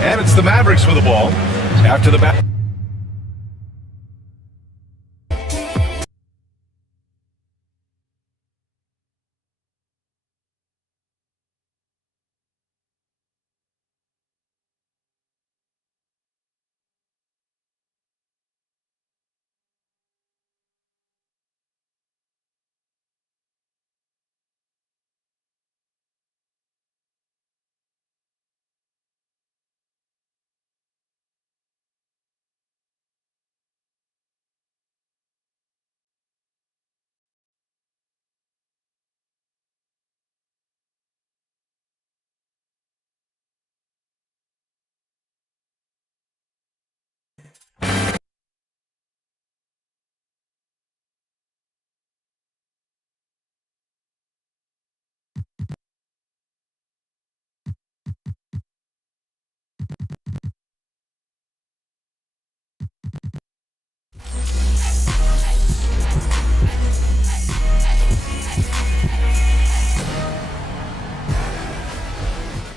And it's the Mavericks with the ball. After the back.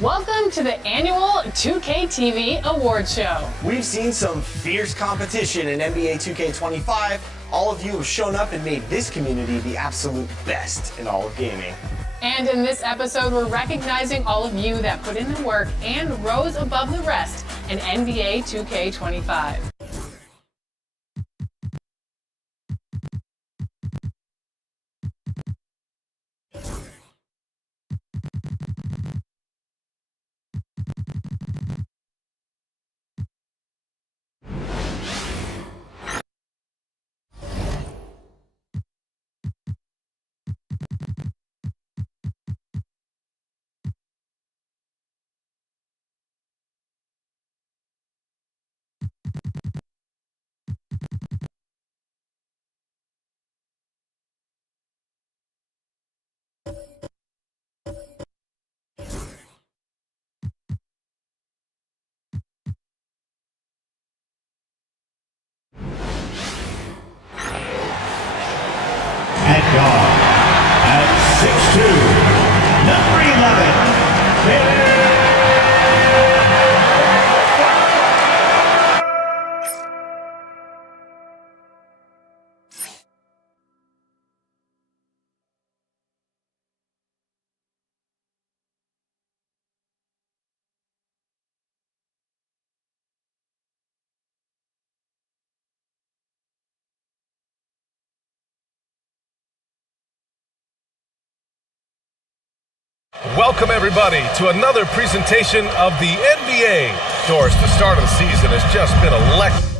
Welcome to the annual 2K TV Award Show. We've seen some fierce competition in NBA 2K25. All of you have shown up and made this community the absolute best in all of gaming. And in this episode, we're recognizing all of you that put in the work and rose above the rest in NBA 2K25. At guard, at 6'2", number 11, Welcome, everybody, to another presentation of the NBA. Doris, the start of the season has just been electric.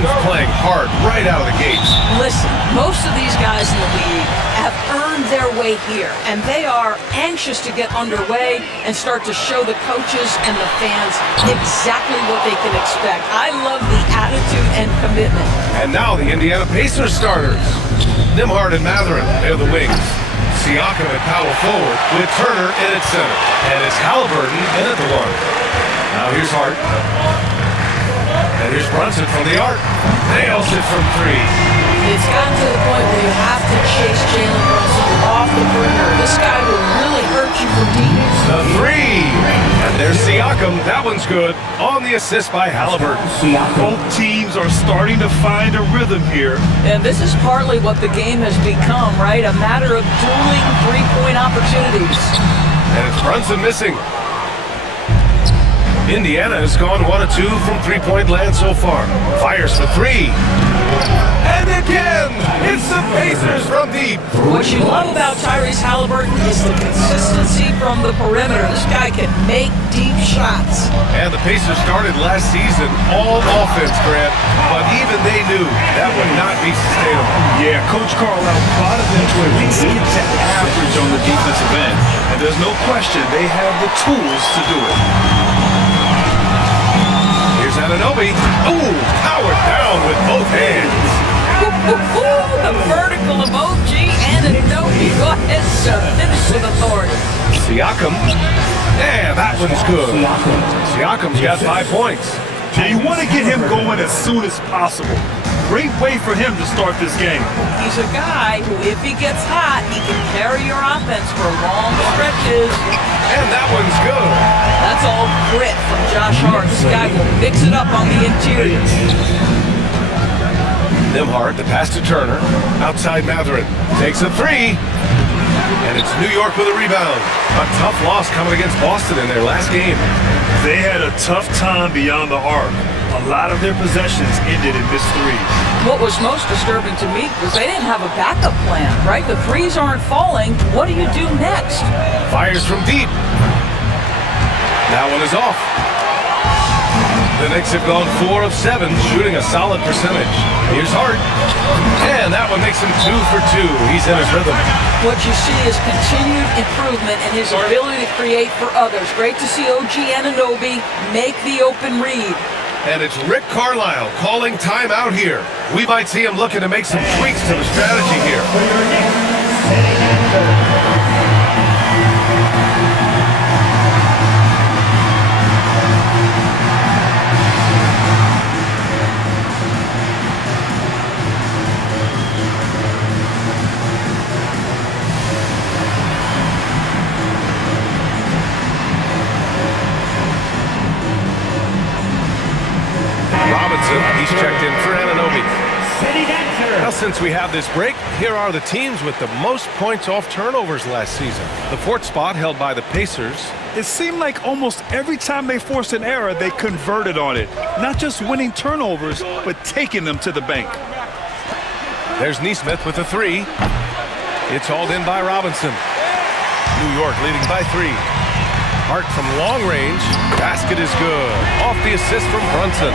teams playing hard right out of the gates. Listen, most of these guys in the league have earned their way here, and they are anxious to get underway and start to show the coaches and the fans exactly what they can expect. I love the attitude and commitment. And now the Indiana Pacers starters. Nembhard and Mathurin, they're the wings. Siakam at power forward with Turner in at center. And it's Halliburton in at the one. Now here's Hart. And here's Brunson from the arc. Nails it from three. It's gotten to the point where you have to chase Jalen Brunson off the perimeter. This guy will really hurt you from deep. The three. And there's Siakam. That one's good. On the assist by Halliburton. Both teams are starting to find a rhythm here. And this is partly what the game has become, right? A matter of dueling three-point opportunities. And it's Brunson missing. Indiana has gone 1 of 2 from three-point land so far. Fires for three. And again, it's the Pacers from deep. What you love about Tyrese Halliburton is the consistency from the perimeter. This guy can make deep shots. And the Pacers started last season all offense, Grant, but even they knew that would not be sustainable. Yeah, Coach Carlisle prodded them to at least get to average on the defensive end. And there's no question they have the tools to do it. Here's Anunoby. Ooh, powered down with both hands. The vertical of OG and Anunoby. Go ahead, sir. Finish with authority. Siakam. Yeah, that one's good. Siakam's got 5 points. Now you want to get him going as soon as possible. Great way for him to start this game. He's a guy who, if he gets hot, he can carry your offense for long stretches. And that one's good. That's all grit from Josh Hart. This guy will mix it up on the interior. Nembhard, the pass to Turner. Outside Mathurin. Takes a three. And it's New York with a rebound. A tough loss coming against Boston in their last game. They had a tough time beyond the arc. A lot of their possessions ended in missed threes. What was most disturbing to me was they didn't have a backup plan, right? The threes aren't falling. What do you do next? Fires from deep. That one is off. The Knicks have gone 4 of 7, shooting a solid percentage. Here's Hart. And that one makes him 2 for 2. He's in his rhythm. What you see is continued improvement in his ability to create for others. Great to see OG Anunoby make the open read. And it's Rick Carlisle calling timeout here. We might see him looking to make some tweaks to the strategy here. For your Knicks, setting answer. He's checked in for Anunoby. Setting answer. Now, since we have this break, here are the teams with the most points off turnovers last season. The 4th spot held by the Pacers. It seemed like almost every time they forced an error, they converted on it. Not just winning turnovers, but taking them to the bank. There's Nesmith with a three. It's hauled in by Robinson. New York leading by 3. Hart from long range. Basket is good. Off the assist from Brunson.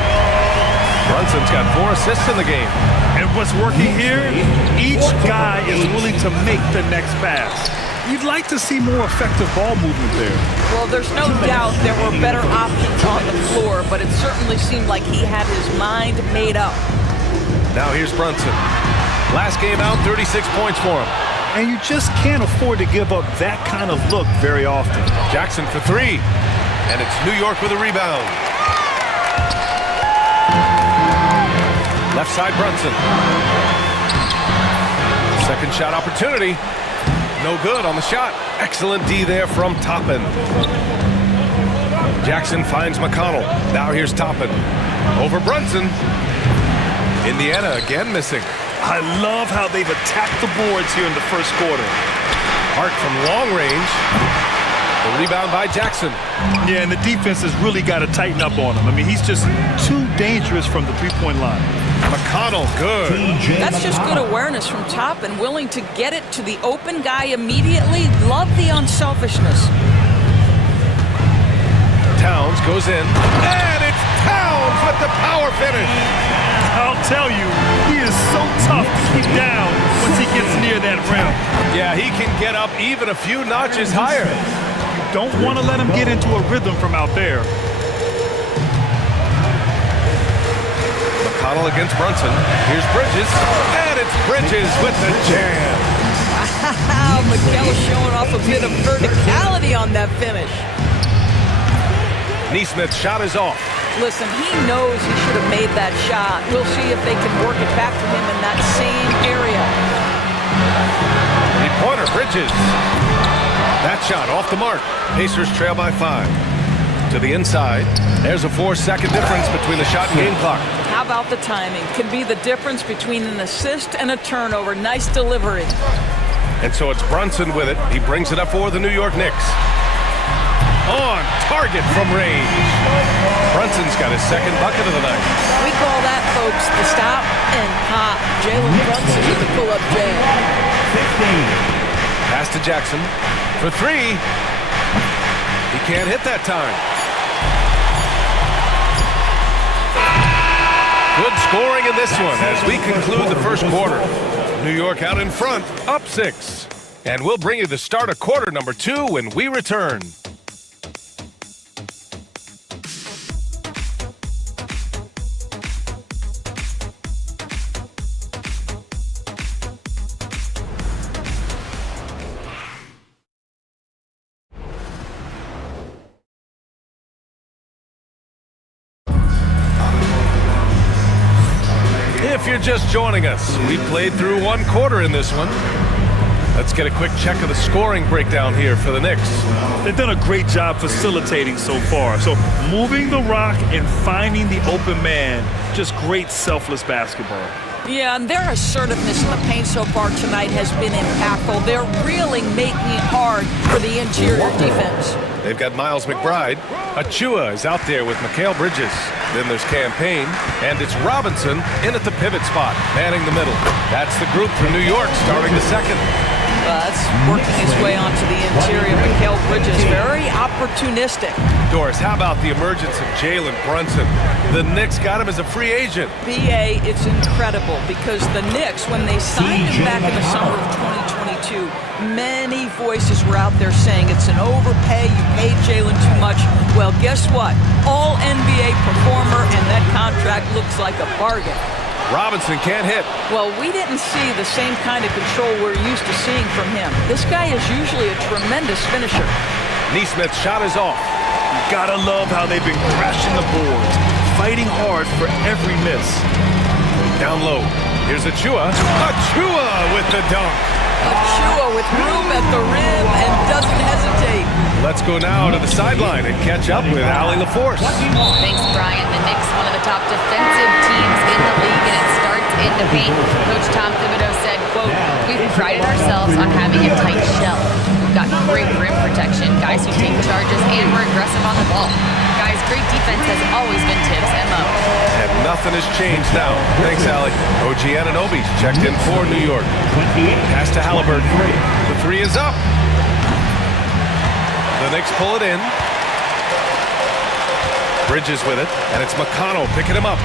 Brunson's got 4 assists in the game. And what's working here? Each guy is willing to make the next pass. You'd like to see more effective ball movement there. Well, there's no doubt there were better options on the floor, but it certainly seemed like he had his mind made up. Now here's Brunson. Last game out, 36 points for him. And you just can't afford to give up that kind of look very often. Jackson for 3. And it's New York with a rebound. Left side Brunson. Second shot opportunity. No good on the shot. Excellent D there from Toppin. Jackson finds McConnell. Now here's Toppin. Over Brunson. Indiana again missing. I love how they've attacked the boards here in the first quarter. Hart from long range. The rebound by Jackson. Yeah, and the defense has really got to tighten up on him. I mean, he's just too dangerous from the three-point line. McConnell, good. That's just good awareness from Toppin, willing to get it to the open guy immediately. Love the unselfishness. Towns goes in, and it's pounds with the power finish. I'll tell you, he is so tough to keep down once he gets near that rim. Yeah, he can get up even a few notches higher. Don't want to let him get into a rhythm from out there. McConnell against Brunson. Here's Bridges, and it's Bridges with the jam. Wow, Mikal showing off a bit of verticality on that finish. Nesmith's shot is off. Listen, he knows he should have made that shot. We'll see if they can work it back to him in that same area. Three-pointer, Bridges. That shot off the mark. Pacers trail by 5. To the inside. There's a 4-second difference between the shot and game clock. How about the timing? Can be the difference between an assist and a turnover. Nice delivery. And so it's Brunson with it. He brings it up for the New York Knicks. On target from range. Brunson's got his second bucket of the night. We call that, folks, the stop and pop. Jalen Brunson with the pull-up jam. Pass to Jackson for 3. He can't hit that time. Good scoring in this one as we conclude the first quarter. New York out in front, up 6. And we'll bring you the start of quarter number 2 when we return. If you're just joining us, we played through one quarter in this one. Let's get a quick check of the scoring breakdown here for the Knicks. They've done a great job facilitating so far. So moving the rock and finding the open man, just great selfless basketball. Yeah, and their assertiveness in the paint so far tonight has been impactful. They're really making it hard for the interior defense. They've got Miles McBride. Achua is out there with Mikal Bridges. Then there's Campaign, and it's Robinson in at the pivot spot, manning the middle. That's the group for New York starting the second. That's working his way onto the interior. Mikal Bridges, very opportunistic. Doris, how about the emergence of Jalen Brunson? The Knicks got him as a free agent. BA, it's incredible because the Knicks, when they signed him back in the summer of 2022, many voices were out there saying it's an overpay, you paid Jalen too much. Well, guess what? All NBA performer, and that contract looks like a bargain. Robinson can't hit. Well, we didn't see the same kind of control we're used to seeing from him. This guy is usually a tremendous finisher. Nesmith's shot is off. You gotta love how they've been crashing the boards, fighting hard for every miss. Down low. Here's Achua. Achua with the dunk. Achua with room at the rim and doesn't hesitate. Let's go now to the sideline and catch up with Allie LaForce. Thanks, Brian. The Knicks, one of the top defensive teams in the league, and it starts in the paint. Coach Tom Thibodeau said, quote, "We've prided ourselves on having a tight shell. We've got great rim protection, guys who take charges, and we're aggressive on the ball. Guys, great defense has always been Tibbs' MO." And nothing has changed now. Thanks, Allie. OG Anunoby's checked in for New York. Pass to Halliburton. The 3 is up. The Knicks pull it in. Bridges with it, and it's McConnell picking him up.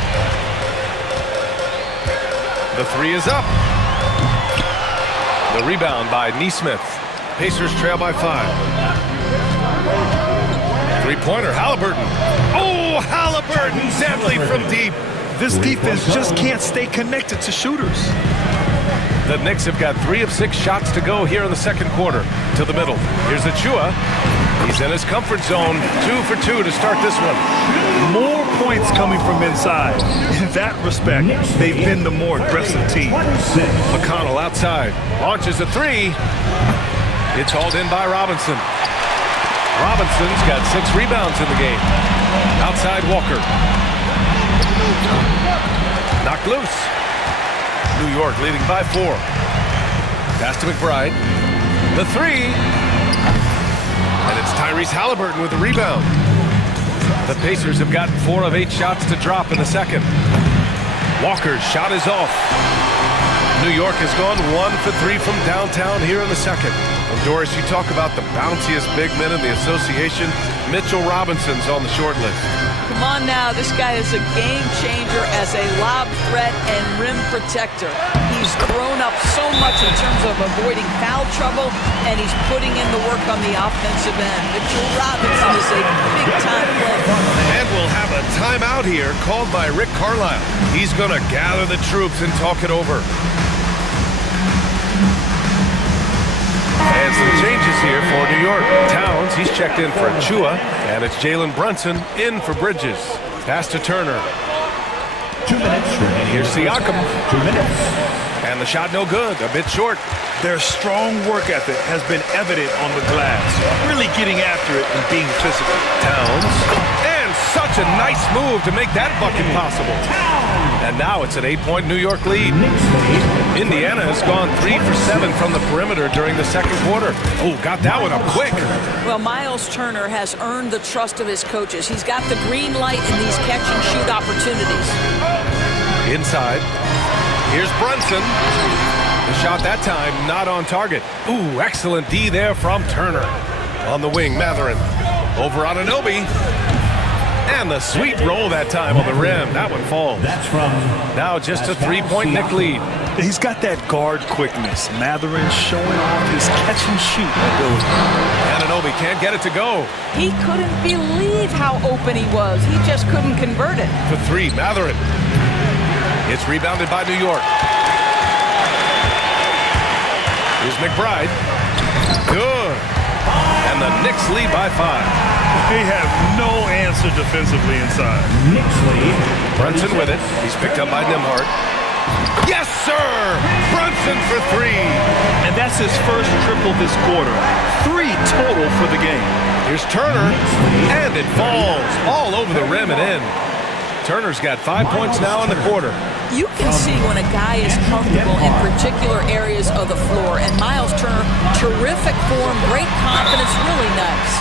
The 3 is up. The rebound by Nesmith. Pacers trail by 5. Three-pointer, Halliburton. Oh, Halliburton, deadly from deep. This defense just can't stay connected to shooters. The Knicks have got 3 of 6 shots to go here in the second quarter. To the middle. Here's Achua. He's in his comfort zone. 2 for 2 to start this one. More points coming from inside. In that respect, they've been the more aggressive team. McConnell outside. Launches a 3. It's hauled in by Robinson. Robinson's got 6 rebounds in the game. Outside Walker. Knocked loose. New York leading by 4. Pass to McBride. The 3. And it's Tyrese Halliburton with the rebound. The Pacers have gotten 4 of 8 shots to drop in the second. Walker's shot is off. New York has gone 1 for 3 from downtown here in the second. And Doris, you talk about the bounciest big men in the association. Mitchell Robinson's on the short list. come on now. This guy is a game changer as a lob threat and rim protector. He's grown up so much in terms of avoiding foul trouble, and he's putting in the work on the offensive end. Mitchell Robinson is a big-time player. And we'll have a timeout here called by Rick Carlisle. He's going to gather the troops and talk it over. And some changes here for New York. Towns, he's checked in for Chua, and it's Jalen Brunson in for Bridges. Pass to Turner. 2 minutes remaining. Here's Siakam. 2 minutes. And the shot no good, a bit short. Their strong work ethic has been evident on the glass, really getting after it and being physical. Towns. And such a nice move to make that bucket possible. And now it's an 8-point New York lead. Indiana has gone 3 for 7 from the perimeter during the second quarter. Oh, got that one up quick. Well, Miles Turner has earned the trust of his coaches. He's got the green light in these catch-and-shoot opportunities. Inside. Here's Brunson. The shot that time not on target. Ooh, excellent D there from Turner. On the wing, Mathurin. Over on Anunoby. And the sweet roll that time on the rim. That one falls. That's from Now just a 3-point Knick lead. He's got that guard quickness. Mathurin showing off his catch-and-shoot ability. Anunoby can't get it to go. He couldn't believe how open he was. He just couldn't convert it. For 3, Mathurin. It's rebounded by New York. Here's McBride. Good. And the Knicks lead by 5. They have no answer defensively inside. Knicks lead. Brunson with it. He's picked up by Nembhard. Yes, sir! Brunson for 3. And that's his first triple this quarter. 3 total for the game. Here's Turner. And it falls all over the rim and in. Turner's got 5 points now in the quarter. You can see when a guy is comfortable in particular areas of the floor. And Miles Turner, terrific form, great confidence, really nice.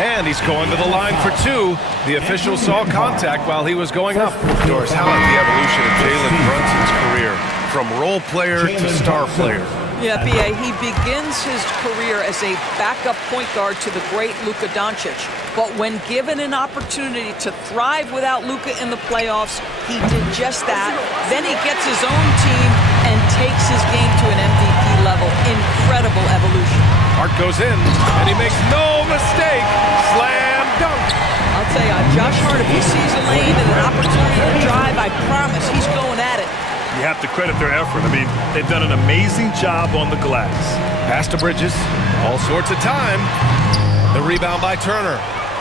And he's going to the line for 2. The official saw contact while he was going up. Doris, how about the evolution of Jalen Brunson's career? From role player to star player. Yeah, B.A., he begins his career as a backup point guard to the great Luka Doncic. But when given an opportunity to thrive without Luka in the playoffs, he did just that. Then he gets his own team and takes his game to an MVP level. Incredible evolution. Hart goes in, and he makes no mistake. Slam dunk. I'll tell you, Josh Hart, if he sees a lane and an opportunity to drive, I promise he's going at it. You have to credit their effort. I mean, they've done an amazing job on the glass. Pass to Bridges. All sorts of time. The rebound by Turner.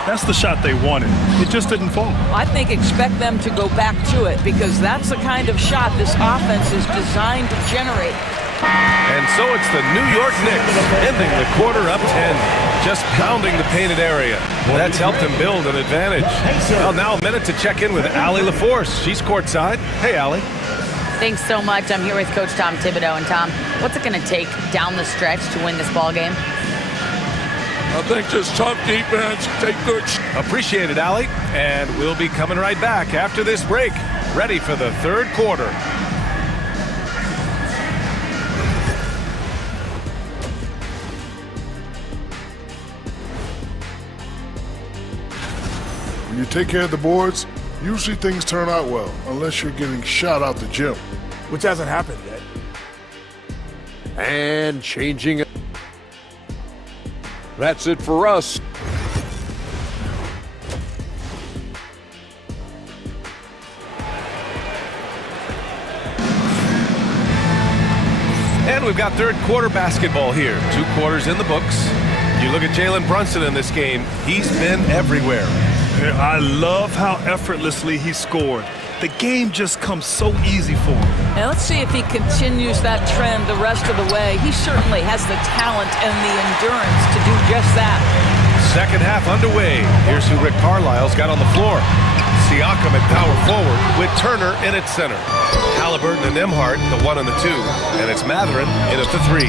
That's the shot they wanted. It just didn't fall. I think expect them to go back to it because that's the kind of shot this offense is designed to generate. And so it's the New York Knicks ending the quarter up 10. Just pounding the painted area. That's helped him build an advantage. Well, now a minute to check in with Allie LaForce. She's courtside. Hey, Allie. Thanks so much. I'm here with Coach Tom Thibodeau. And Tom, what's it going to take down the stretch to win this ball game? I think just tough defense, take good. Appreciate it, Allie. And we'll be coming right back after this break. Ready for the third quarter. When you take care of the boards, usually things turn out well, unless you're getting shot out the gym. Which hasn't happened yet. And changing it. That's it for us. And we've got third quarter basketball here. 2 quarters in the books. You look at Jalen Brunson in this game, he's been everywhere. I love how effortlessly he scored. The game just comes so easy for him. Now let's see if he continues that trend the rest of the way. He certainly has the talent and the endurance to do just that. Second half underway. Here's who Rick Carlisle's got on the floor. Siakam at power forward with Turner in at center. Halliburton and Nembhard, the 1 and the 2. And it's Mathurin in at the 3.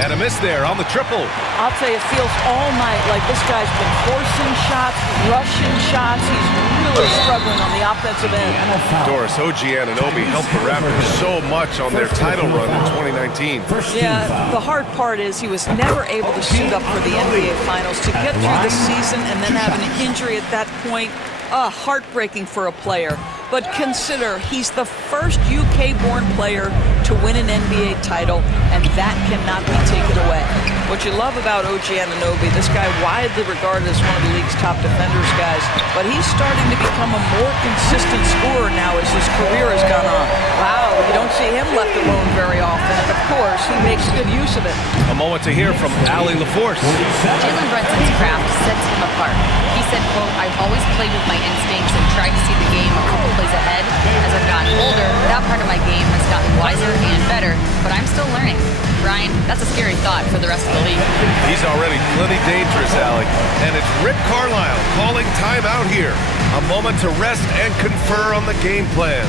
And a miss there on the triple. I'll tell you, it feels all night like this guy's been forcing shots, rushing shots. He's really struggling on the offensive end. Doris, OG Anunoby helped the Raptors so much on their title run in 2019. Yeah, the hard part is he was never able to suit up for the NBA Finals. To get through the season and then have an injury at that point, heartbreaking for a player. But consider, he's the first UK-born player to win an NBA title, and that cannot be taken away. What you love about OG Anunoby, this guy widely regarded as one of the league's top defenders guys, but he's starting to become a more consistent scorer now as his career has gone on. Wow, you don't see him left alone very often, and of course, he makes good use of it. A moment to hear from Allie LaForce. Jalen Brunson's craft sets him apart. He said, quote, "I've always played with my instincts and tried to see the game a couple plays ahead. As I've gotten older, that part of my game has gotten wiser and better, but I'm still learning." Brian, that's a scary thought for the rest of the league. He's already plenty dangerous, Allie. And it's Rick Carlisle calling timeout here. A moment to rest and confer on the game plan.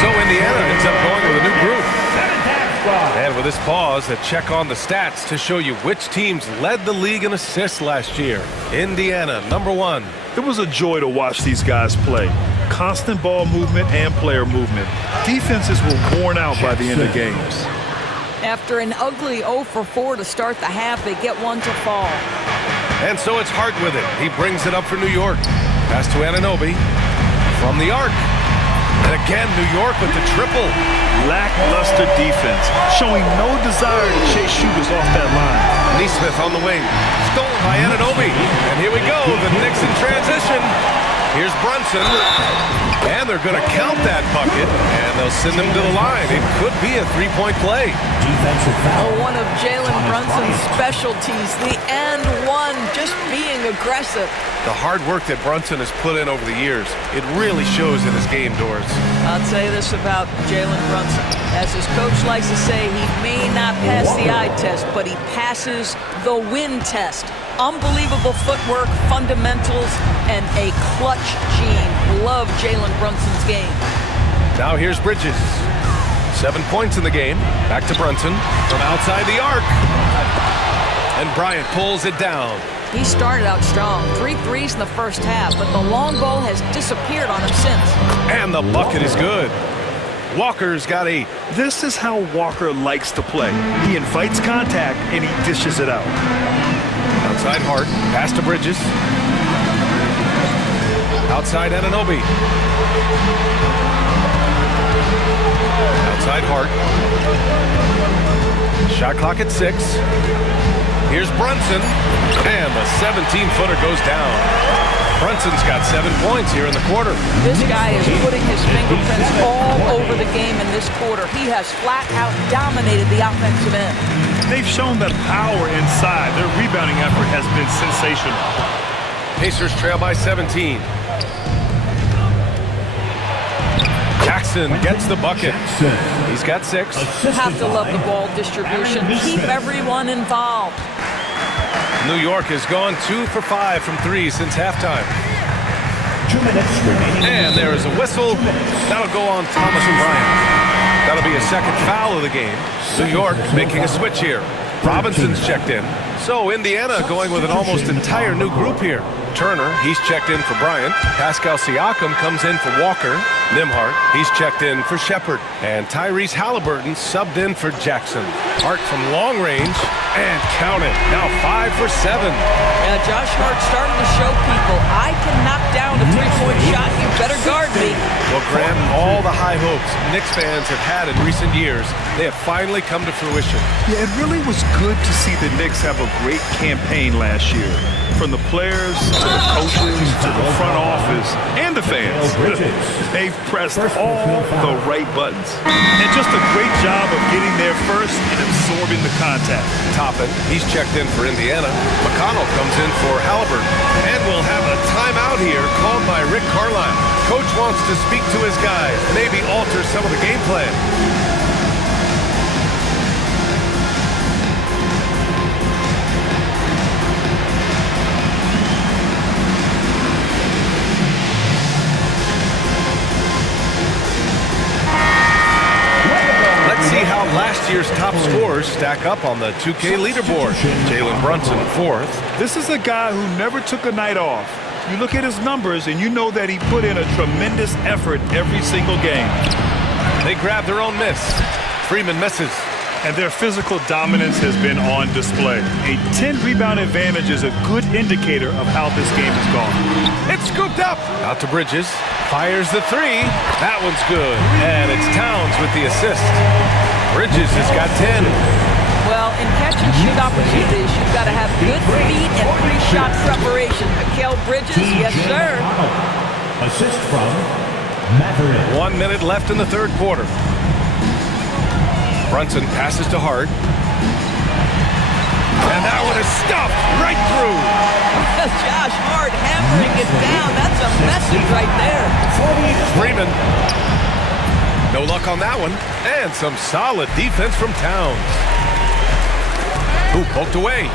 So Indiana ends up going with a new group. And with this pause, a check on the stats to show you which teams led the league in assists last year. Indiana, number 1. It was a joy to watch these guys play. Constant ball movement and player movement. Defenses were worn out by the end of games. After an ugly 0 for 4 to start the half, they get one to fall. And so it's Hart with it. He brings it up for New York. Pass to Anunoby from the arc. And again, New York with the triple. Lackluster defense, showing no desire to chase shooters off that line. Neesmith on the wing. Stolen by Anunoby. And here we go, the Knicks in transition. Here's Brunson. And they're going to count that bucket, and they'll send him to the line. It could be a three-point play. One of Jalen Brunson's specialties, the and one, just being aggressive. The hard work that Brunson has put in over the years, it really shows in his game, Doris. I'll say this about Jalen Brunson. As his coach likes to say, he may not pass the eye test, but he passes the win test. Unbelievable footwork, fundamentals, and a clutch gene. Love Jalen Brunson's game. Now here's Bridges. 7 points in the game. Back to Brunson from outside the arc. And Bryant pulls it down. He started out strong. 3 threes in the first half, but the long ball has disappeared on him since. And the bucket is good. Walker's got 8. This is how Walker likes to play. He invites contact and he dishes it out. Outside Hart, pass to Bridges. Outside Anunoby. Outside Hart. Shot clock at 6. Here's Brunson. And the 17-footer goes down. Brunson's got 7 points here in the quarter. This guy is putting his fingerprints all over the game in this quarter. He has flat out dominated the offensive end. They've shown that power inside. Their rebounding effort has been sensational. Pacers trail by 17. Jackson gets the bucket. He's got 6. You have to love the ball distribution. Keep everyone involved. New York has gone 2 for 5 from 3 since halftime. 2 minutes remaining. And there is a whistle. That'll go on Thomas Bryant. That'll be a second foul of the game. New York making a switch here. Robinson's checked in. So Indiana going with an almost entire new group here. Turner, he's checked in for Bryant. Pascal Siakam comes in for Walker. Nembhard, he's checked in for Shepard. And Tyrese Halliburton subbed in for Jackson. Hart from long range, and count it. Now 5 for 7. Yeah, Josh Hart starting to show people, I can knock down a three-point shot. You better guard me. Well, Grant, all the high hopes Knicks fans have had in recent years, they have finally come to fruition. Yeah, it really was good to see the Knicks have a great campaign last year. From the players to the coaches to the front office and the fans. They've pressed all the right buttons. And just a great job of getting there first and absorbing the contact. Toppin, he's checked in for Indiana. McConnell comes in for Halliburton. And we'll have a timeout here called by Rick Carlisle. Coach wants to speak to his guys, maybe alter some of the game plan. year's top scorers stack up on the 2K leaderboard. Jalen Brunson, 4th. This is a guy who never took a night off. You look at his numbers, and you know that he put in a tremendous effort every single game. They grab their own miss. Freeman misses. And their physical dominance has been on display. A 10-rebound advantage is a good indicator of how this game has gone. It's scooped up. Out to Bridges. Fires the 3. That one's good. And it's Towns with the assist. Bridges has got 10. Well, in catch and shoot opportunities, you've got to have good feet and pre-shot preparation. Mikal Bridges, yes, sir. Assist from Matherin. 1 minute left in the third quarter. Brunson passes to Hart. And that one is stuffed right through. Josh Hart hammering it down. That's a message right there. Freeman. No luck on that one. And some solid defense from Towns. Ooh, poked away.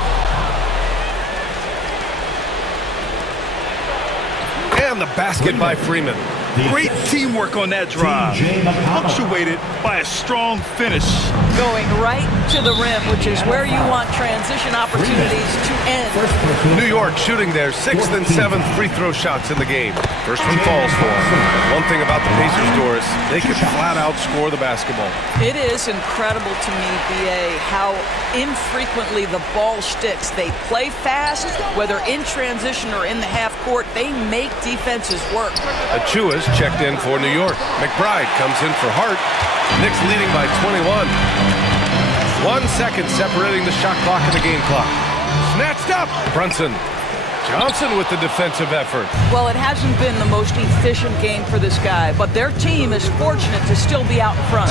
And the basket by Freeman. Great teamwork on that drive, punctuated by a strong finish. Going right to the rim, which is where you want transition opportunities to end. New York shooting their 6th and 7th free throw shots in the game. First one falls for them. One thing about the Pacers, Doris, they can flat out score the basketball. It is incredible to me, B.A., how infrequently the ball sticks. They play fast, whether in transition or in the half court. They make defenses work. Achua's checked in for New York. McBride comes in for Hart. Knicks leading by 21. 1 second separating the shot clock and the game clock. Snatched up. Brunson. Johnson with the defensive effort. Well, it hasn't been the most efficient game for this guy, but their team is fortunate to still be out in front.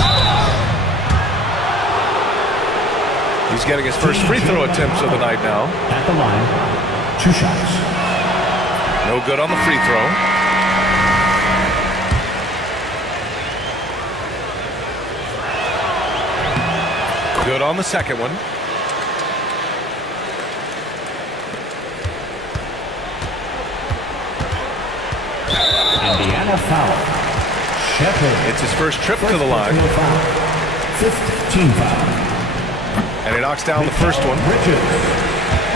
He's getting his first free throw attempts of the night now. At the line, 2 shots. No good on the free throw. Good on the second one. Indiana foul. Shepherd. It's his first trip to the line. 5th team foul. And he knocks down the first one. Bridges.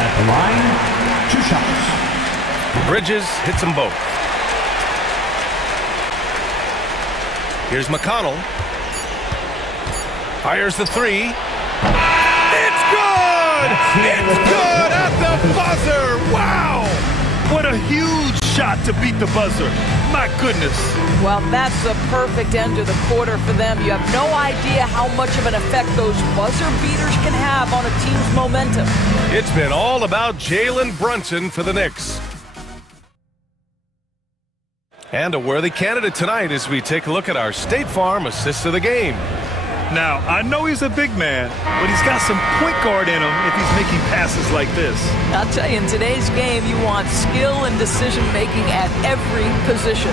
At the line, 2 shots. Bridges hits them both. Here's McConnell. Fires the 3. It's good! It's good at the buzzer! Wow! What a huge shot to beat the buzzer. My goodness. Well, that's the perfect end to the quarter for them. You have no idea how much of an effect those buzzer beaters can have on a team's momentum. It's been all about Jalen Brunson for the Knicks. And a worthy candidate tonight as we take a look at our State Farm assist of the game. Now, I know he's a big man, but he's got some point guard in him if he's making passes like this. I'll tell you, in today's game, you want skill and decision-making at every position.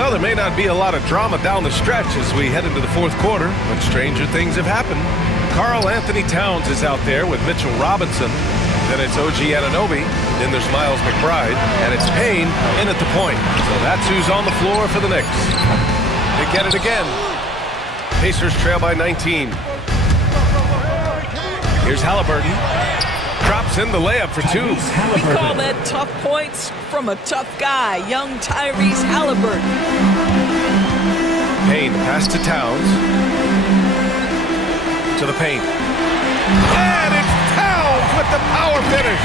Well, there may not be a lot of drama down the stretch as we head into the fourth quarter, but stranger things have happened. Karl Anthony Towns is out there with Mitchell Robinson. Then it's OG Anunoby. Then there's Miles McBride. And it's Payne in at the point. So that's who's on the floor for the Knicks. They get it again. Pacers trail by 19. Here's Halliburton. Drops in the layup for 2. We call that tough points from a tough guy, young Tyrese Halliburton. Payne pass to Towns. To the paint. And it's Towns with the power finish.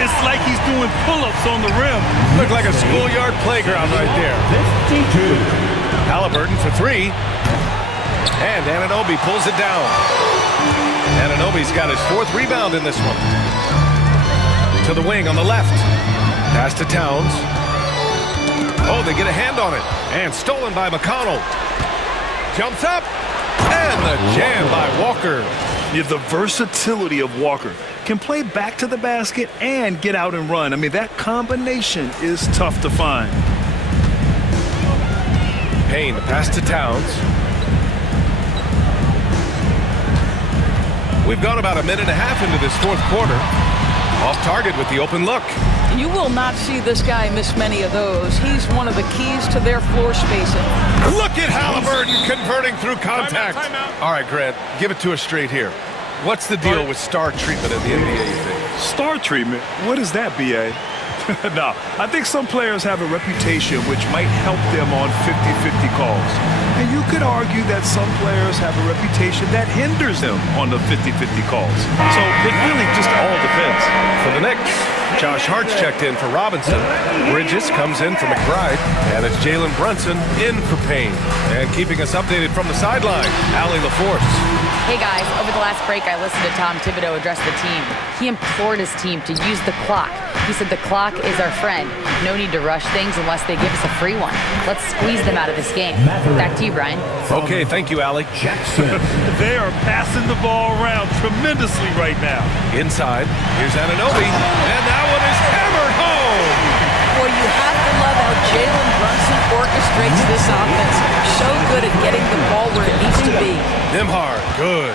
It's like he's doing pull-ups on the rim. Looked like a schoolyard playground right there. 52. Halliburton for 3. And Anunoby pulls it down. Anunoby's got his 4th rebound in this one. To the wing on the left. Pass to Towns. Oh, they get a hand on it. And stolen by McConnell. Jumps up. And the jam by Walker. Yeah, the versatility of Walker. Can play back to the basket and get out and run. I mean, that combination is tough to find. Payne, the pass to Towns. We've gone about a minute and a half into this fourth quarter. Off target with the open look. You will not see this guy miss many of those. He's one of the keys to their floor spacing. Look at Halliburton converting through contact. Timeout. All right, Grant, give it to us straight here. What's the deal with star treatment in the NBA, you think? Star treatment? What is that, B.A.? No, I think some players have a reputation which might help them on 50-50 calls. And you could argue that some players have a reputation that hinders them on the 50-50 calls. So it really just all depends. For the Knicks, Josh Hart's checked in for Robinson. Bridges comes in for McBride. And it's Jalen Brunson in for Payne. And keeping us updated from the sideline, Allie LaForce. Hey guys, over the last break, I listened to Tom Thibodeau address the team. He implored his team to use the clock. He said the clock is our friend. No need to rush things unless they give us a free one. Let's squeeze them out of this game. Back to you, Brian. Okay, thank you, Allie. Jackson. They are passing the ball around tremendously right now. Inside, here's Anunoby. And that one is hammered home. Boy, you have to love how Jalen Brunson orchestrates this offense. So good at getting the ball where it needs to be. Nembhard, good.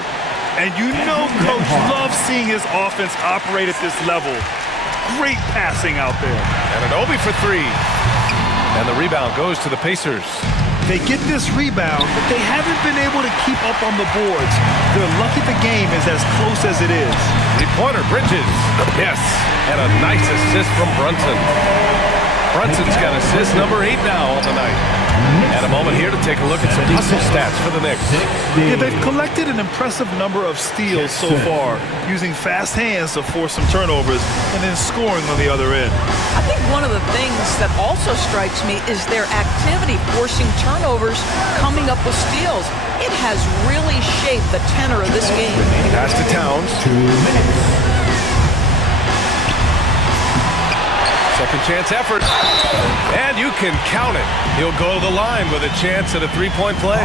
And you know Coach loves seeing his offense operate at this level. Great passing out there. Anunoby for three. And the rebound goes to the Pacers. They get this rebound, but they haven't been able to keep up on the boards. They're lucky the game is as close as it is. Three-pointer, Bridges. Yes. And a nice assist from Brunson. Brunson's got assist number 8 now on the night. And a moment here to take a look at some hustle stats for the Knicks. Yeah, they've collected an impressive number of steals so far, using fast hands to force some turnovers and then scoring on the other end. I think one of the things that also strikes me is their activity forcing turnovers, coming up with steals. It has really shaped the tenor of this game. Pass to Towns. 2 minutes. Second chance effort. And you can count it. He'll go to the line with a chance at a three-point play.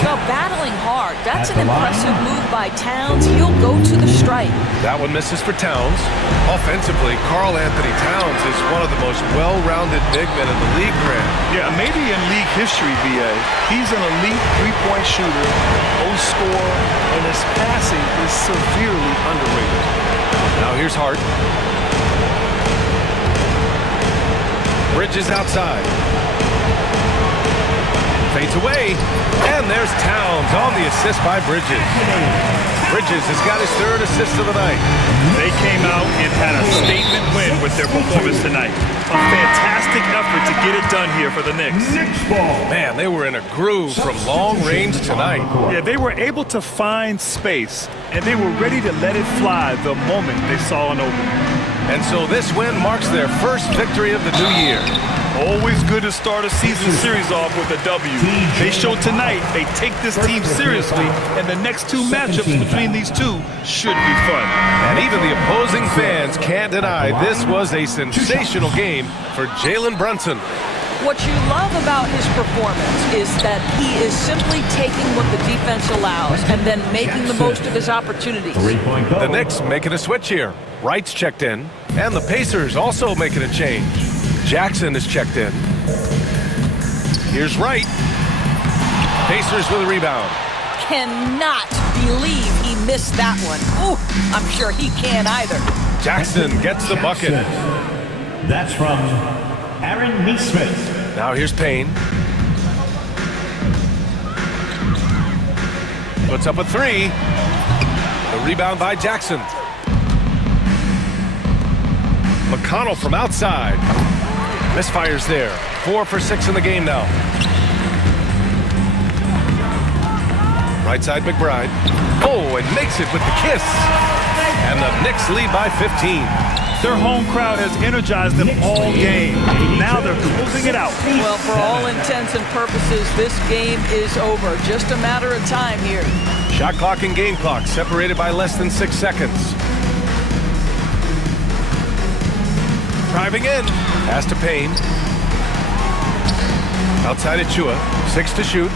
Now battling hard. That's an impressive move by Towns. He'll go to the strike. That one misses for Towns. Offensively, Karl Anthony Towns is one of the most well-rounded big men in the league, Grant. Yeah, maybe in league history, B.A. He's an elite three-point shooter, post scorer, and his passing is severely underrated. Now here's Hart. Bridges outside. Fades away. And there's Towns on the assist by Bridges. Bridges has got his third assist of the night. They came out and had a statement win with their performance tonight. A fantastic effort to get it done here for the Knicks. Man, they were in a groove from long range tonight. Yeah, they were able to find space, and they were ready to let it fly the moment they saw an opening. And so this win marks their first victory of the new year. Always good to start a season series off with a W. They showed tonight they take this team seriously, and the next two matchups between these two should be fun. And even the opposing fans can't deny this was a sensational game for Jalen Brunson. What you love about his performance is that he is simply taking what the defense allows and then making the most of his opportunities. The Knicks making a switch here. Wright's checked in, and the Pacers also making a change. Jackson is checked in. Here's Wright. Pacers with a rebound. Cannot believe he missed that one. Ooh, I'm sure he can't either. Jackson gets the bucket. That's from Aaron Nesmith. Now here's Payne. Puts up a three. The rebound by Jackson. McConnell from outside. Misfires there. 4 for 6 in the game now. Right side McBride. Oh, and makes it with the kiss. And the Knicks lead by 15. Their home crowd has energized them all game. Now they're closing it out. Well, for all intents and purposes, this game is over. Just a matter of time here. Shot clock and game clock separated by less than 6 seconds. Driving in. Pass to Payne. Outside Achua. 6 to shoot.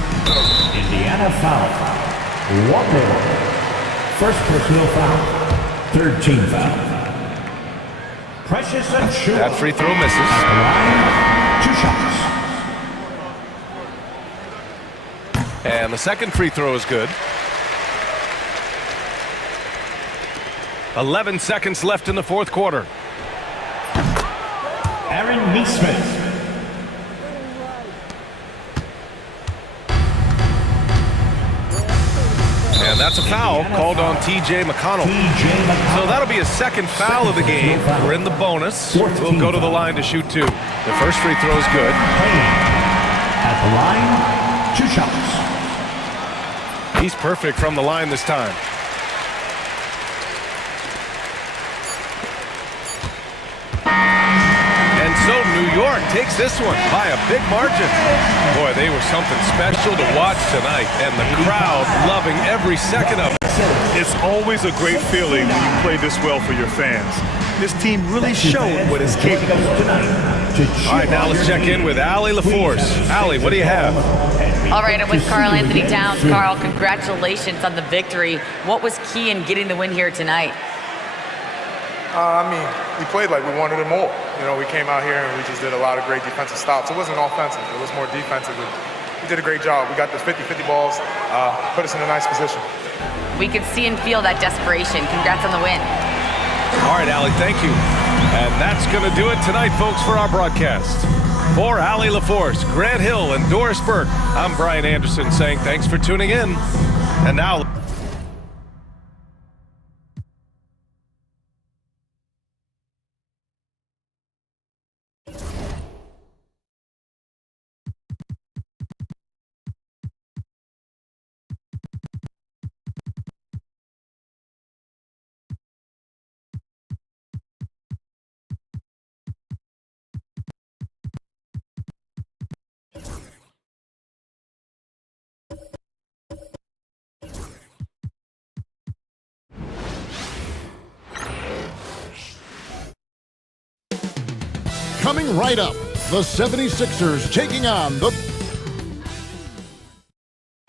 Indiana foul. 1 more. First personal foul. Third team foul. Precious Achua. That free throw misses. 2 shots. And the second free throw is good. 11 seconds left in the fourth quarter. Aaron Nesmith. that's a foul called on T.J. McConnell. So that'll be a second foul of the game. We're in the bonus. We'll go to the line to shoot 2. The first free throw is good. At the line, 2 shots. He's perfect from the line this time. And so New York takes this one by a big margin. Boy, they were something special to watch tonight, and the crowd loving every second of it. It's always a great feeling when you play this well for your fans. This team really showed what it's capable of tonight. All right, now let's check in with Allie LaForce. Allie, what do you have? All right, I'm with Karl Anthony Towns. Karl, congratulations on the victory. What was key in getting the win here tonight? We played like we wanted it more. We came out here and we just did a lot of great defensive stops. It wasn't offensive. It was more defensive. We did a great job. We got the 50-50 balls, put us in a nice position. We could see and feel that desperation. Congrats on the win. All right, Allie, thank you. And that's going to do it tonight, folks, for our broadcast. For Allie LaForce, Grant Hill, and Doris Burke, I'm Brian Anderson saying thanks for tuning in. And now... Coming right up, the 76ers taking on the...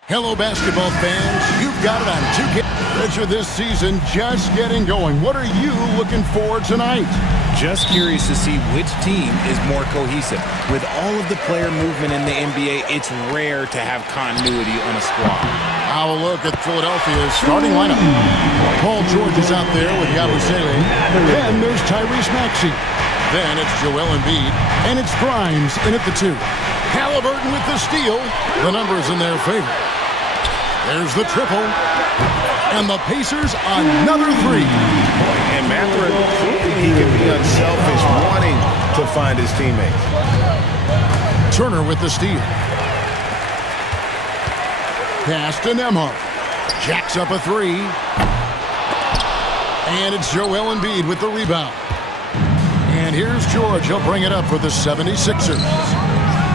Hello, basketball fans. You've got it on 2K. Pressure this season just getting going. What are you looking for tonight? Just curious to see which team is more cohesive. With all of the player movement in the NBA, it's rare to have continuity on a squad. Now a look at Philadelphia's starting lineup. Paul George is out there with Yabusele. Then there's Tyrese Maxey. Then it's Joel Embiid, and it's Grimes in at the 2. Halliburton with the steal. The numbers in their favor. There's the triple. And the Pacers another 3. And Mathurin proving he can be unselfish, wanting to find his teammates. Turner with the steal. Pass to Nembhard. Jacks up a 3. And it's Joel Embiid with the rebound. And here's George. He'll bring it up for the 76ers.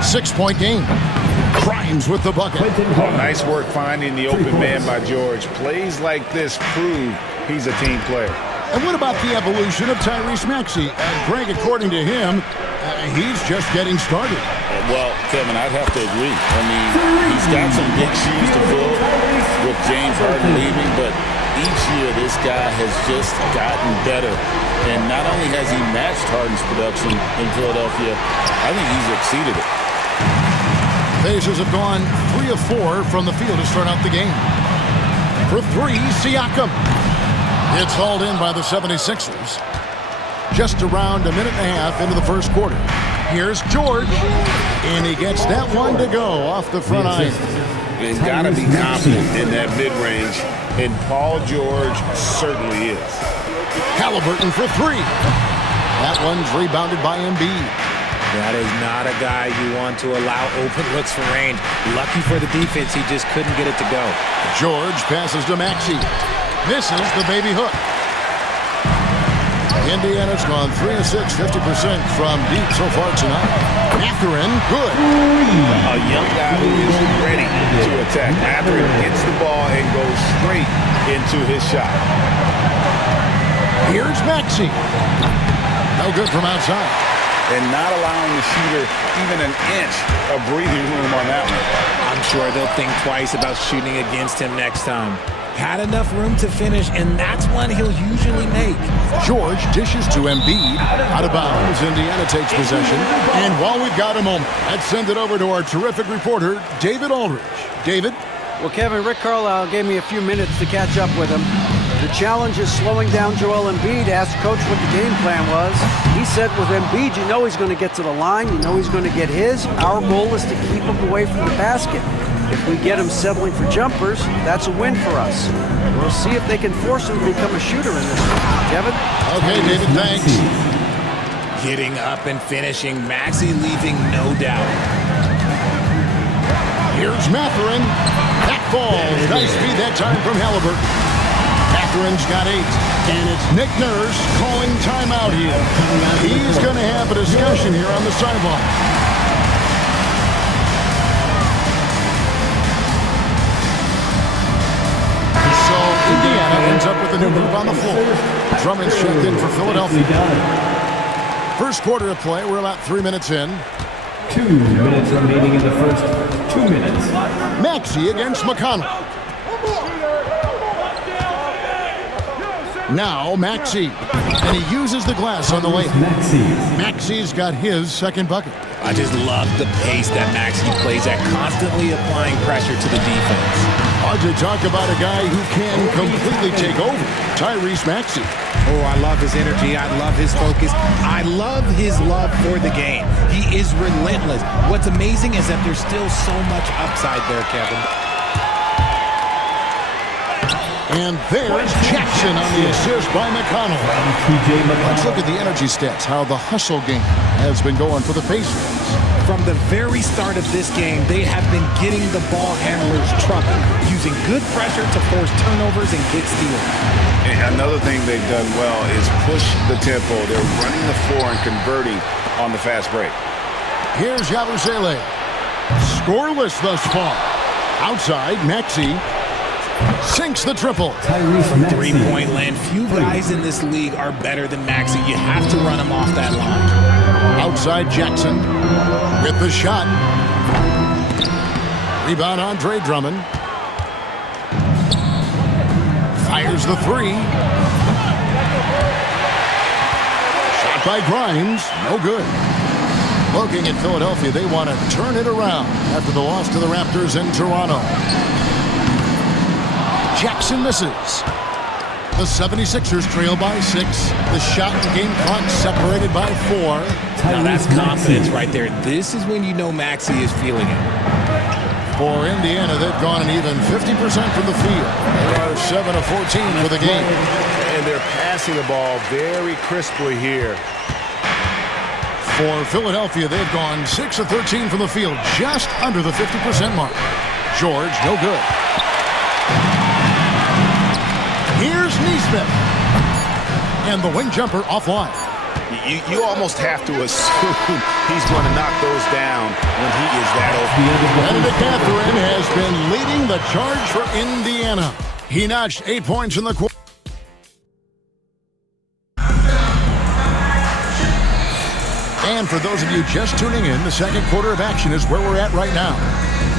6-point game. Grimes with the bucket. Nice work finding the open man by George. Plays like this prove he's a team player. And what about the evolution of Tyrese Maxey? Greg, according to him, he's just getting started. Well, Kevin, I'd have to agree. He's got some big shoes to fill with James Harden leaving, but each year this guy has just gotten better. And not only has he matched Harden's production in Philadelphia, I think he's exceeded it. Pacers have gone 3 of 4 from the field to start out the game. For 3, Siakam. It's hauled in by the 76ers. Just around a minute and a half into the first quarter. Here's George. And he gets that one to go off the front iron. He's got to be confident in that mid-range, and Paul George certainly is. Halliburton for 3. That one's rebounded by Embiid. That is not a guy you want to allow open looks for range. Lucky for the defense, he just couldn't get it to go. George passes to Maxey. Misses the baby hook. Indiana's gone 3 of 6, 50% from deep so far tonight. Mathurin, good. A young guy who is ready to attack. Mathurin gets the ball and goes straight into his shot. Here's Maxey. No good from outside. And not allowing the shooter even an inch of breathing room on that one. I'm sure they'll think twice about shooting against him next time. Had enough room to finish, and that's one he'll usually make. George dishes to Embiid. Out of bounds, Indiana takes possession. And while we've got a moment, let's send it over to our terrific reporter, David Aldridge. David? Well, Kevin, Rick Carlisle gave me a few minutes to catch up with him. The challenge is slowing down Joel Embiid. Asked Coach what the game plan was. He said with Embiid, you know he's going to get to the line. You know he's going to get his. Our goal is to keep him away from the basket. If we get him settling for jumpers, that's a win for us. We'll see if they can force him to become a shooter in this one. Kevin? Okay, David, thanks. Getting up and finishing. Maxey leaving no doubt. Here's Mathurin. That falls. Nice feed that time from Halliburton. Mathurin's got 8. And it's Nick Nurse calling timeout here. He's going to have a discussion here on the sideline. So Indiana ends up with a new move on the floor. Drummond's checked in for Philadelphia. First quarter of play. We're about 3 minutes in. 2 minutes remaining in the first 2 minutes. Maxey against McConnell. Now Maxey, and he uses the glass on the layup. Maxey's got his second bucket. I just love the pace that Maxey plays at, constantly applying pressure to the defense. Hard to talk about a guy who can completely take over. Tyrese Maxey. Oh, I love his energy. I love his focus. I love his love for the game. He is relentless. What's amazing is that there's still so much upside there, Kevin. And there's Jackson on the assist by McConnell. Let's look at the energy stats, how the hustle game has been going for the Pacers. From the very start of this game, they have been getting the ball handlers trouble, using good pressure to force turnovers and get steals. And another thing they've done well is push the tempo. They're running the floor and converting on the fast break. Here's Yabusele. Scoreless thus far. Outside, Maxey sinks the triple. From three-point land, few guys in this league are better than Maxey. You have to run him off that line. Outside Jackson with the shot. Rebound Andre Drummond. Fires the three. Shot by Grimes. No good. Looking at Philadelphia, they want to turn it around after the loss to the Raptors in Toronto. Jackson misses. The 76ers trail by 6. The shot and game clock separated by 4. Now that's confidence right there. This is when you know Maxey is feeling it. For Indiana, they've gone an even 50% from the field. They are 7 of 14 for the game. And they're passing the ball very crisply here. For Philadelphia, they've gone 6 of 13 from the field, just under the 50% mark. George, no good. Here's Neesmith. And the wing jumper offline. You almost have to assume he's going to knock those down when he is that open. Benedict Mathurin has been leading the charge for Indiana. He notched 8 points in the quarter. And for those of you just tuning in, the second quarter of action is where we're at right now.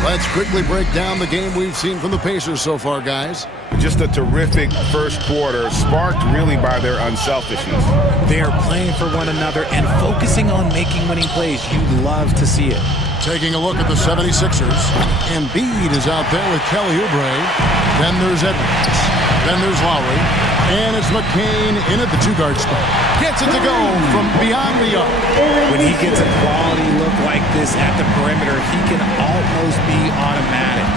Let's quickly break down the game we've seen from the Pacers so far, guys. Just a terrific first quarter, sparked really by their unselfishness. They are playing for one another and focusing on making winning plays. You love to see it. Taking a look at the 76ers. Embiid is out there with Kelly Oubre. Then there's Edwards. Then there's Lowry. And it's McCain in at the two-guard spot. Gets it to go from beyond the arc. When he gets a quality look like this at the perimeter, he can almost be automatic.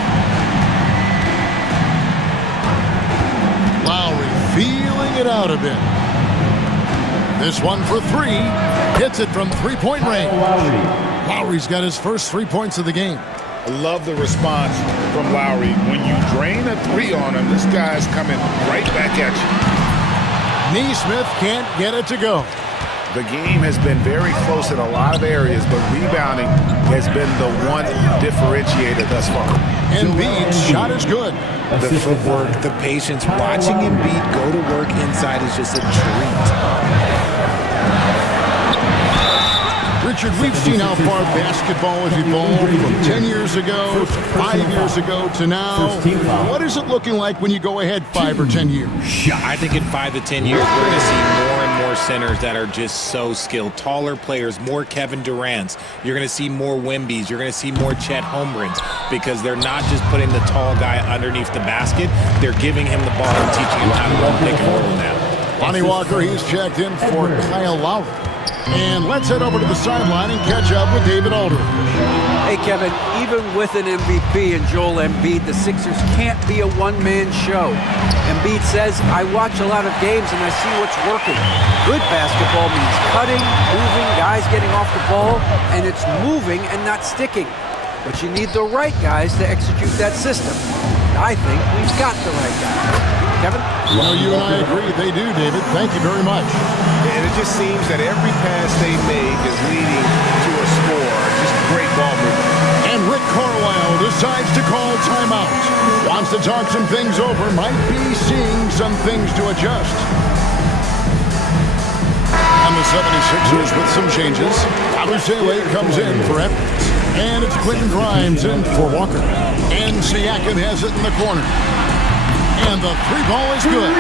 Lowry feeling it out a bit. This one for 3. Hits it from three-point range. Lowry's got his first 3 points of the game. I love the response from Lowry. When you drain a 3 on him, this guy's coming right back at you. Neesmith can't get it to go. The game has been very close in a lot of areas, but rebounding has been the one differentiator thus far. Embiid's shot is good. The footwork, the patience, watching Embiid go to work inside is just a treat. Richard, we've seen how far basketball has evolved from 10 years ago, 5 years ago to now. What is it looking like when you go ahead 5 or 10 years? I think in 5 to 10 years, we're going to see more and more centers that are just so skilled. Taller players, more Kevin Durant's. You're going to see more Wembys. You're going to see more Chet Holmgrens because they're not just putting the tall guy underneath the basket. They're giving him the ball and teaching him how to run pick and roll now. Lonnie Walker, he's checked in for Kyle Lowry. And let's head over to the sideline and catch up with David Aldridge. Hey, Kevin, even with an MVP and Joel Embiid, the Sixers can't be a one-man show. Embiid says, I watch a lot of games and I see what's working. Good basketball means cutting, moving, guys getting off the ball, and it's moving and not sticking. But you need the right guys to execute that system. I think we've got the right guys. Kevin? Well, you and I agree. They do, David. Thank you very much. And it just seems that every pass they make is leading to a score. Just great ball movement. And Rick Carlisle decides to call timeout. Wants to talk some things over. Might be seeing some things to adjust. And the 76ers with some changes. Abusele comes in for Edwards. And it's Quentin Grimes in for Walker. And Siakam has it in the corner. And the three ball is good.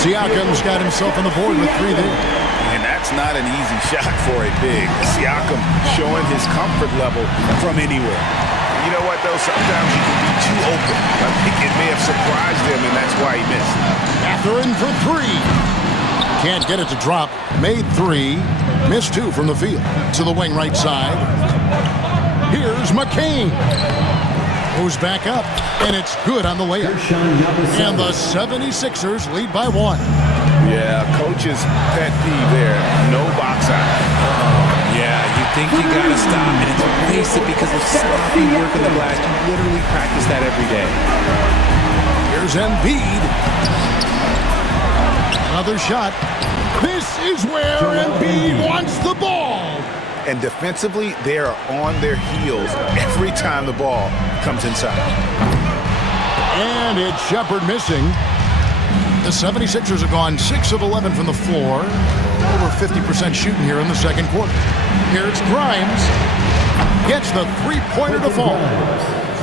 Siakam's got himself on the board with 3 there. And that's not an easy shot for a big. Siakam showing his comfort level from anywhere. You know what, though? Sometimes he can be too open. I think it may have surprised him, and that's why he missed. Mathurin for 3. Can't get it to drop. Made 3. Missed 2 from the field. To the wing right side. Here's McCain. Goes back up, and it's good on the layup. And the 76ers lead by 1. Yeah, coach's pet peeve there. No box out. Yeah, you think you got to stop, and it's wasted because of sloppy work in the glass. You literally practice that every day. Here's Embiid. Another shot. This is where Embiid wants the ball. And defensively, they are on their heels every time the ball comes inside. And it's Shepherd missing. The 76ers have gone 6 of 11 from the floor. Over 50% shooting here in the second quarter. Here's Grimes. Gets the three-pointer to fall.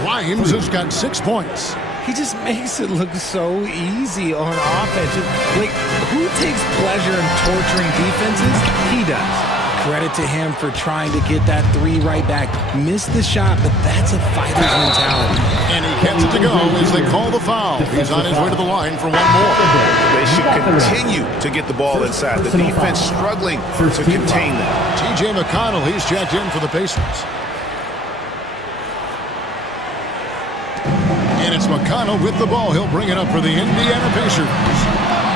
Grimes has got 6 points. He just makes it look so easy on offense. Like, who takes pleasure in torturing defenses? He does. Credit to him for trying to get that 3 right back. Missed the shot, but that's a fighter's mentality. And he gets it to go as they call the foul. He's on his way to the line for 1 more. They should continue to get the ball inside. The defense struggling to contain them. T.J. McConnell, he's checked in for the Pacers. And it's McConnell with the ball. He'll bring it up for the Indiana Pacers.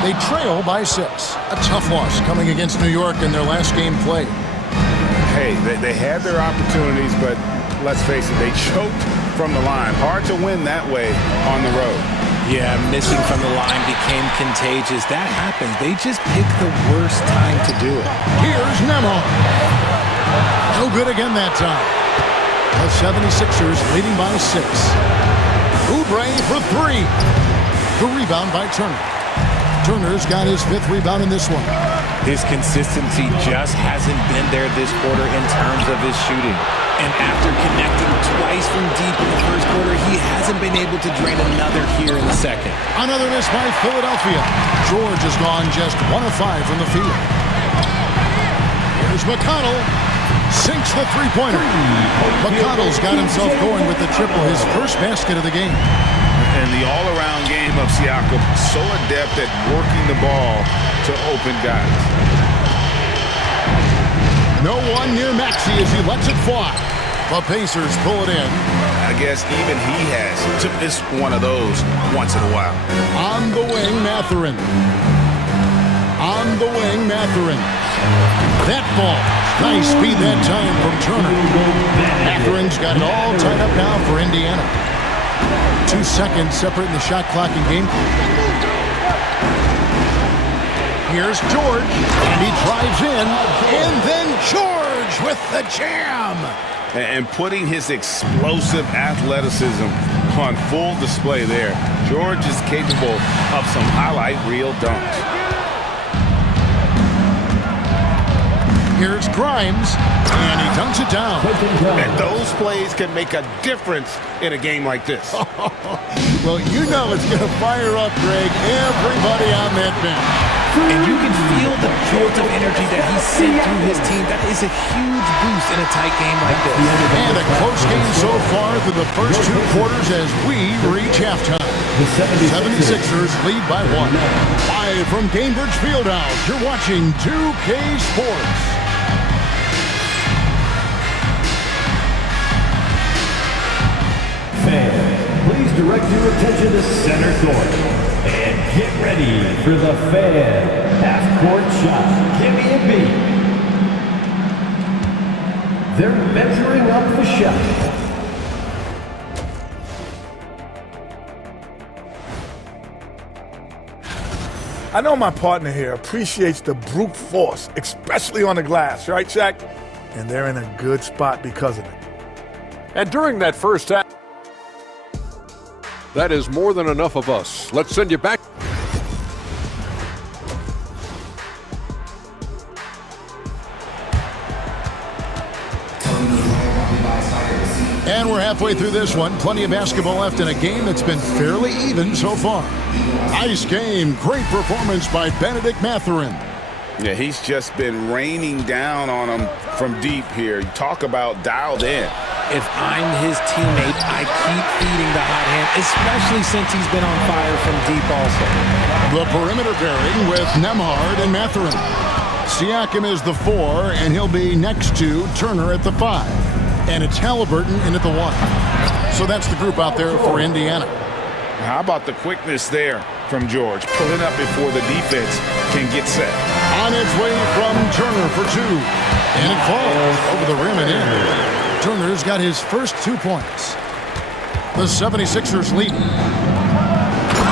They trail by 6. A tough loss coming against New York in their last game played. Hey, they had their opportunities, but let's face it, they choked from the line. Hard to win that way on the road. Yeah, missing from the line became contagious. That happens. They just picked the worst time to do it. Here's Nemo. No good again that time. The 76ers leading by 6. Oubre for 3. The rebound by Turner. Turner's got his 5th rebound in this one. His consistency just hasn't been there this quarter in terms of his shooting. And after connecting twice from deep in the first quarter, he hasn't been able to drain another here in the second. Another miss by Philadelphia. George has gone just 1 of 5 from the field. Here's McConnell. Sinks the three-pointer. McConnell's got himself going with the triple, his first basket of the game. And the all-around game of Siakam, so adept at working the ball to open guys. No one near Maxey as he lets it fly. The Pacers pull it in. I guess even he has to miss one of those once in a while. On the wing, Mathurin. On the wing, Mathurin. That ball. Nice speed that time from Turner. Mathurin's got it all tied up now for Indiana. 2 seconds separating the shot clock and game clock. Here's George, and he drives in, and then George with the jam. And putting his explosive athleticism on full display there. George is capable of some highlight reel dunks. Here's Grimes, and he dunks it down. And those plays can make a difference in a game like this. Well, you know it's going to fire up, Greg, everybody on that bench. And you can feel the jolt of energy that he sent through his team. That is a huge boost in a tight game like this. And a close game so far through the first 2 quarters as we reach halftime. The 76ers lead by 1. Live from Gainbridge Fieldhouse, you're watching 2K Sports. Fans, please direct your attention to center court. And get ready for the fan half-court shot. Give me a beat. They're measuring up the shot. I know my partner here appreciates the brute force, especially on the glass, right, Shaq? And they're in a good spot because of it. And during that first half, that is more than enough of us. Let's send you back. And we're halfway through this one. Plenty of basketball left in a game that's been fairly even so far. Nice game. Great performance by Benedict Mathurin. Yeah, he's just been raining down on him from deep here. Talk about dialed in. If I'm his teammate, I keep feeding the hot hand, especially since he's been on fire from deep also. The perimeter pairing with Nembhard and Mathurin. Siakam is the 4, and he'll be next to Turner at the 5. And it's Halliburton in at the 1. So that's the group out there for Indiana. How about the quickness there from George? Pulling up before the defense can get set. On its way from Turner for 2. And it falls over the rim and in. Turner's got his first 2 points. The 76ers lead.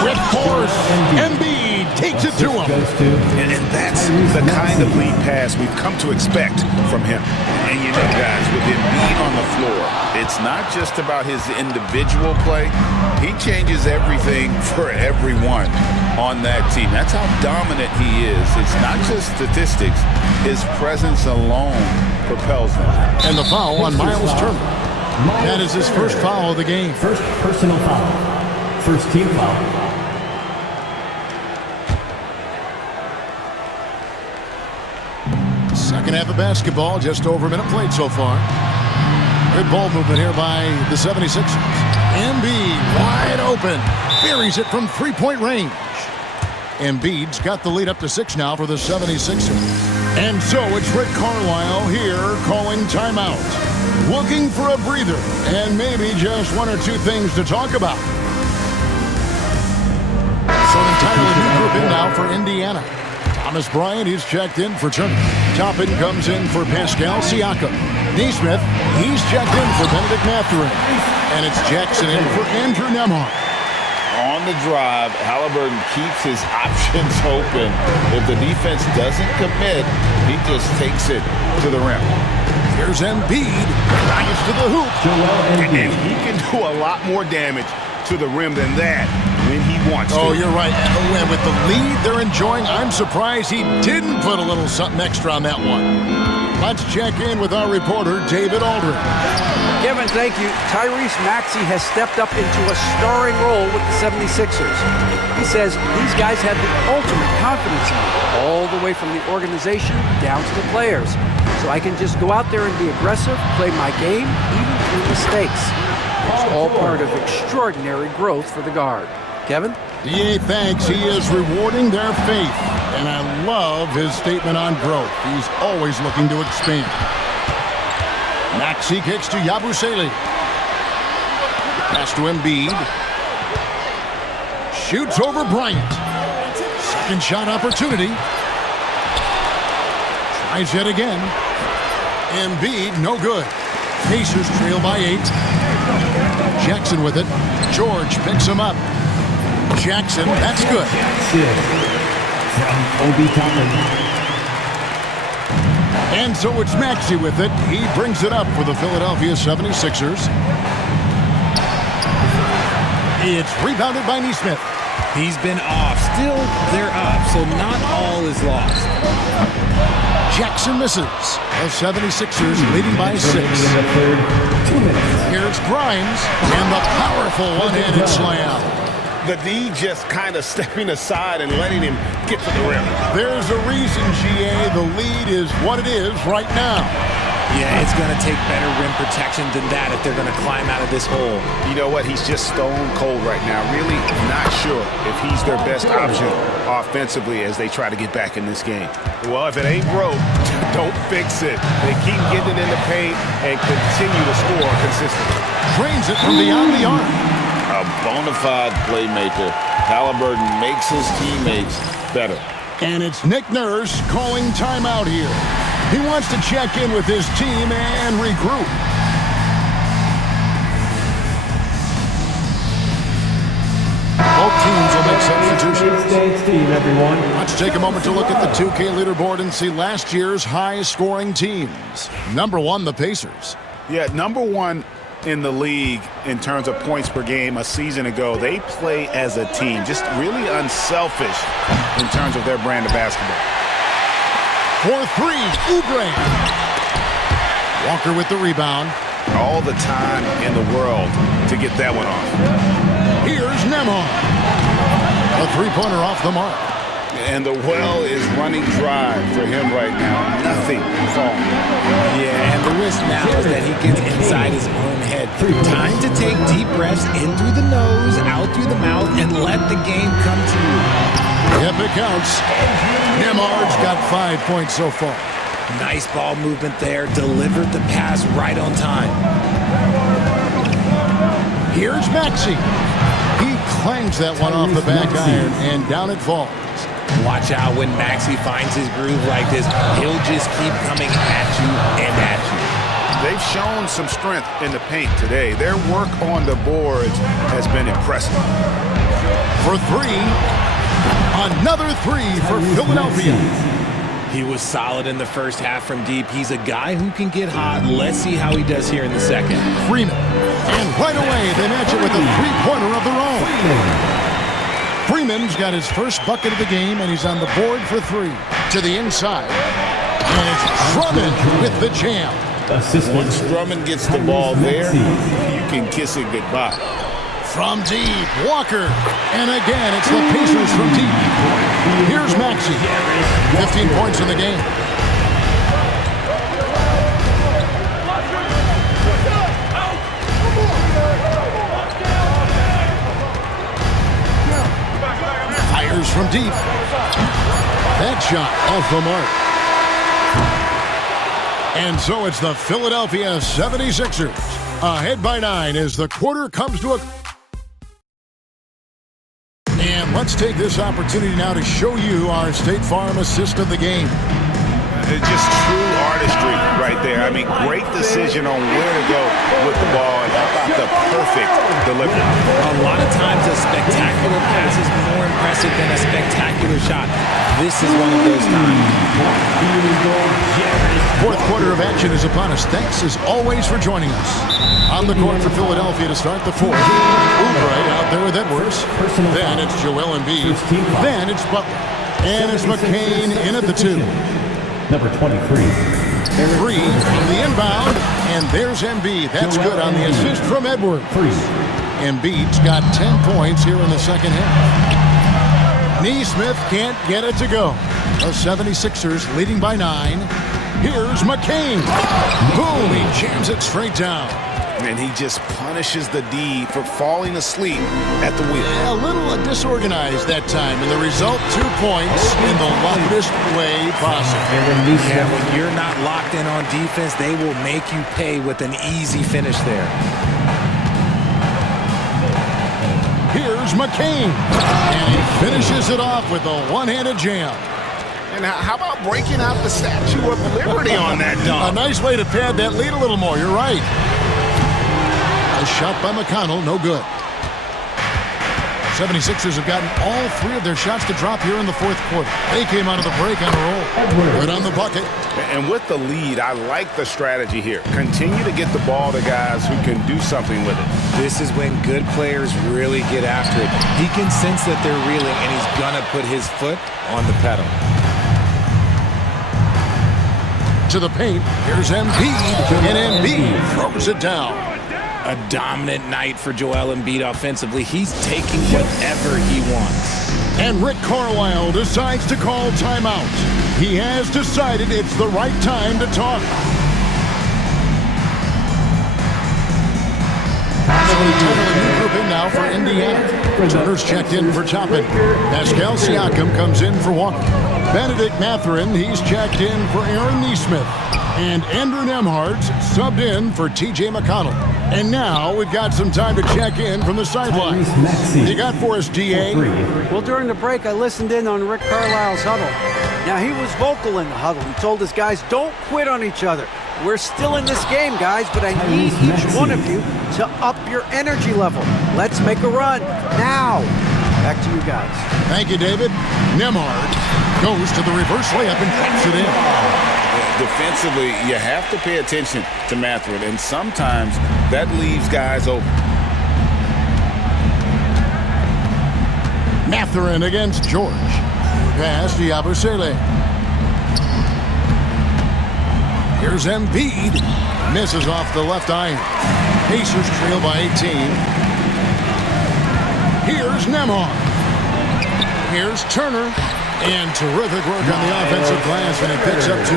With force, Embiid takes it to him. And that's the kind of lead pass we've come to expect from him. And you know, guys, with Embiid on the floor, it's not just about his individual play. He changes everything for everyone on that team. That's how dominant he is. It's not just statistics. His presence alone propels them. And the foul on Miles Turner. That is his first foul of the game. First personal foul. First team foul. Second half of basketball, just over a minute played so far. Good ball movement here by the 76ers. Embiid wide open. Buries it from 3-point range. Embiid's got the lead up to 6 now for the 76ers. And so it's Rick Carlisle here calling timeout. Looking for a breather and maybe just 1 or 2 things to talk about. So an entirely new group in now for Indiana. Thomas Bryant, he's checked in for Turner. Toppin comes in for Pascal Siakam. Nesmith, he's checked in for Benedict Mathurin. And it's Jackson in for Andrew Nembhard. On the drive, Halliburton keeps his options open. If the defense doesn't commit, he just takes it to the rim. Here's Embiid. Drives to the hoop. And he can do a lot more damage to the rim than that when he wants to. Oh, you're right. And with the lead they're enjoying, I'm surprised he didn't put a little something extra on that one. Let's check in with our reporter, David Aldridge. Kevin, thank you. Tyrese Maxey has stepped up into a starring role with the 76ers. He says these guys have the ultimate confidence in me, all the way from the organization down to the players. So I can just go out there and be aggressive, play my game, even through mistakes. It's all part of extraordinary growth for the guard. Kevin? DA thanks. He is rewarding their faith. And I love his statement on growth. He's always looking to expand. Maxey kicks to Yabusele. Pass to Embiid. Shoots over Bryant. Second shot opportunity. Tries yet again. Embiid, no good. Pacers trail by 8. Jackson with it. George picks him up. Jackson, that's good. From Obi Toppin. And so it's Maxey with it. He brings it up for the Philadelphia 76ers. It's rebounded by Nesmith. He's been off. Still, they're up, so not all is lost. Jackson misses. The 76ers leading by 6. Here's Grimes and the powerful one-handed slam. The D just kind of stepping aside and letting him get to the rim. There's a reason, GA, the lead is what it is right now. Yeah, it's going to take better rim protection than that if they're going to climb out of this hole. You know what? He's just stone cold right now. Really not sure if he's their best option offensively as they try to get back in this game. Well, if it ain't broke, don't fix it. They keep getting it in the paint and continue to score consistently. Drains it from beyond the arc. A bona fide playmaker. Halliburton makes his teammates better. And it's Nick Nurse calling timeout here. He wants to check in with his team and regroup. Both teams will make substitutions. Team, everyone. Let's take a moment to look at the 2K leaderboard and see last year's high-scoring teams. Number 1, the Pacers. Yeah, number 1 in the league in terms of points per game a season ago. They play as a team, just really unselfish in terms of their brand of basketball. For 3, Oubre. Walker with the rebound. All the time in the world to get that one off. Here's Nembhard. A three-pointer off the mark. And the well is running dry for him right now. Nothing falling. Yeah, and the risk now is that he gets inside his own head. Time to take deep breaths in through the nose, out through the mouth, and let the game come to you. Yep, it counts. Nembhard's got 5 points so far. Nice ball movement there. Delivered the pass right on time. Here's Maxey. He clangs that one off the back iron, and down it falls. Watch out when Maxey finds his groove like this. He'll just keep coming at you and at you. They've shown some strength in the paint today. Their work on the boards has been impressive. For 3. Another 3 for Philadelphia. He was solid in the first half from deep. He's a guy who can get hot. Let's see how he does here in the second. Freeman. And right away, they match it with a three-pointer of their own. Freeman's got his first bucket of the game, and he's on the board for 3. To the inside. And it's Drummond with the jam. Once Drummond gets the ball there, you can kiss it goodbye. From deep, Walker. And again, it's the Pacers from deep. Here's Maxey. 15 points in the game. Fires from deep. That shot off the mark. And so it's the Philadelphia 76ers. Ahead by 9 as the quarter comes to a... And let's take this opportunity now to show you our State Farm assist of the game. It's just true artistry right there. I mean, great decision on where to go with the ball, and how about the perfect delivery. A lot of times a spectacular pass is more impressive than a spectacular shot. This is one of those times. Fourth quarter of action is upon us. Thanks as always for joining us. On the court for Philadelphia to start the fourth. Oubre out there with Edwards. Then it's Joel Embiid. Then it's Butler. And it's McCain in at the 2. Number 23. 3 from the inbound. And there's Embiid. That's good on the assist from Edwards. Embiid's got 10 points here in the second half. Neesmith can't get it to go. The 76ers leading by 9. Here's McCain. Boom, he jams it straight down. And he just punishes the D for falling asleep at the wheel. A little disorganized that time, and the result, 2 points in the loudest way possible. Yeah, when you're not locked in on defense, they will make you pay with an easy finish there. Here's McCain, and he finishes it off with a one-handed jam. And how about breaking out the Statue of Liberty on that dunk? A nice way to pad that lead a little more, you're right. A shot by McConnell, no good. 76ers have gotten all 3 of their shots to drop here in the fourth quarter. They came out of the break on a roll. Right on the bucket. And with the lead, I like the strategy here. Continue to get the ball to guys who can do something with it. This is when good players really get after it. He can sense that they're reeling, and he's going to put his foot on the pedal. To the paint, here's Embiid, and Embiid throws it down. A dominant night for Joel Embiid offensively. He's taking whatever he wants. And Rick Carlisle decides to call timeout. He has decided it's the right time to talk. So we total a new group in now for Indiana. Turner's checked in for Toppin. Pascal Siakam comes in for Walker. Benedict Mathurin, he's checked in for Aaron Nesmith. And Andrew Nembhard's subbed in for T.J. McConnell. And now we've got some time to check in from the sideline. You got for us, D.A.? Well, during the break, I listened in on Rick Carlisle's huddle. Now, he was vocal in the huddle. He told his guys, don't quit on each other. We're still in this game, guys, but I need each one of you to up your energy level. Let's make a run now. Back to you guys. Thank you, David. Nembhard goes to the reverse layup and puts it in. Defensively, you have to pay attention to Mathurin, and sometimes that leaves guys open. Mathurin against George. Pass to Yabusele. Here's Embiid. Misses off the left iron. Pacers trail by 18. Here's Nembhard. Here's Turner. And terrific work on the offensive glass, and he picks up 2.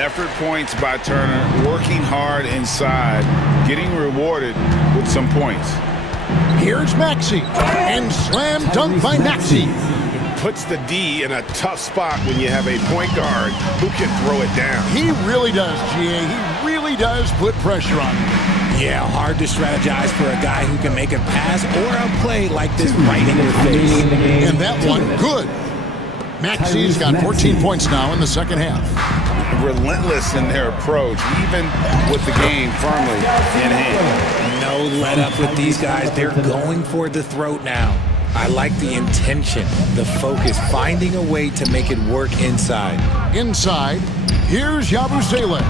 Effort points by Turner, working hard inside, getting rewarded with some points. Here's Maxey, and slam dunk by Maxey. Puts the D in a tough spot when you have a point guard who can throw it down. He really does, G.A. He really does put pressure on him. Yeah, hard to strategize for a guy who can make a pass or a play like this right in your face. And that one, good. Maxey's got 14 points now in the second half. Relentless in their approach, even with the game firmly in hand. No let up with these guys. They're going for the throat now. I like the intention, the focus, finding a way to make it work inside. Inside, here's Yabusele.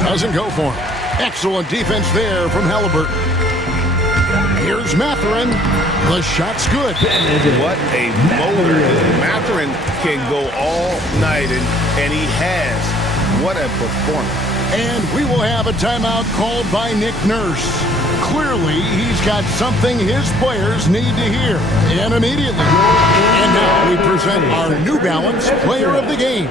Doesn't go for him. Excellent defense there from Halliburton. Here's Mathurin. The shot's good. What a motor. Mathurin can go all night, and he has. What a performance. And we will have a timeout called by Nick Nurse. Clearly, he's got something his players need to hear, and immediately. And now we present our New Balance Player of the Game,